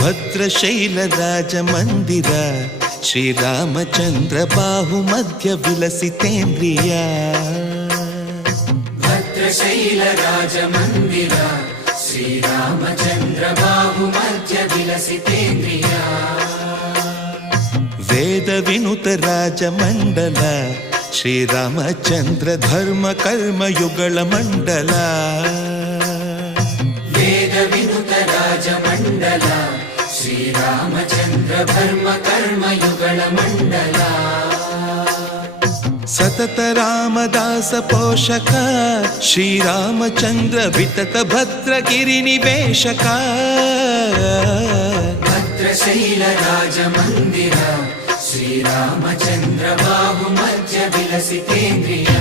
ಭದ್ರಶೈಲ ರಾಜ ಮಂದಿರ ಶ್ರೀರಾಮಚಂದ್ರ ಬಾಹು ಮಧ್ಯ ವಿಲಸಿತೇಂದ್ರಿಯ ಭದ್ರಶೈಲ ರಾಜ ಮಂದಿರ ಶ್ರೀರಾಮಚಂದ್ರ ಬಾಹು ಮಧ್ಯ ವಿಲಸಿತೇಂದ್ರಿಯ ವೇದ ವಿನುತ ರಾಜ ಮಂಡಲ ಶ್ರೀರಾಮಚಂದ್ರ ಧರ್ಮ ಕರ್ಮ ಯುಗಳ ಮಂಡಲ ವೇದ ವಿನುತ ರಾಜ ಮಂಡಲ ಶ್ರೀರಾಮಚಂದ್ರ ಧರ್ಮ ಕರ್ಮ ಯುಗಳ ಮಂಡಲ ಸತತ ರಾಮದಾಸ ಪೋಷಕ ಶ್ರೀರಾಮಚಂದ್ರ ವಿತತ ಭದ್ರಗಿರಿ ನಿವೇಶಕ ಭದ್ರಶೈಲ ರಾಜ ಮಂದಿರ ಶ್ರೀರಾಮಚಂದ್ರ ಬಾಹು ಮಧ್ಯ ವಿಲಸಿತೇಂದ್ರಿಯ